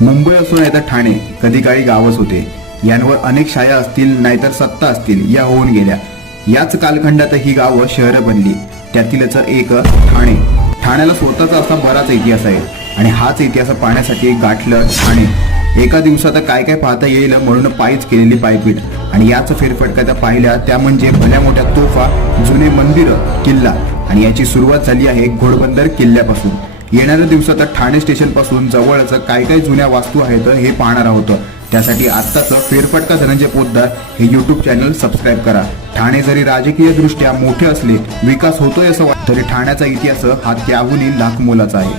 मुंबई असो नाहीतर ठाणे, कधी काळी गावच होते. यांवर अनेक शाया असतील नाहीतर सत्ता असतील, या होऊन गेल्या. याच कालखंडात ही गावं शहरं बनली. त्यातीलच एक ठाणे. ठाण्याला स्वतःचा असा बराच इतिहास आहे आणि हाच इतिहास पाहण्यासाठी गाठलं ठाणे. एका दिवसात काय काय पाहता येईल म्हणून पायीच केलेली पायपीट आणि याच फेरफटका पाहिल्या त्या म्हणजे भल्या मोठ्या तोफा, जुने मंदिर, किल्ला. आणि याची सुरुवात झाली आहे घोडबंदर किल्ल्यापासून. येणाऱ्या दिवसात ठाणे स्टेशन पासून जवळच काय काय जुन्या वास्तू आहेत हे पाहणार आहोत. त्यासाठी आत्ताच फेरफटका धनंजय पोद्दार हे यूट्यूब चॅनल सबस्क्राईब करा. ठाणे जरी राजकीय दृष्ट्या मोठे असले, विकास होतोय असं वाटतं, तरी ठाण्याचा इतिहास हा त्याहूनही लाख मोलाचा आहे.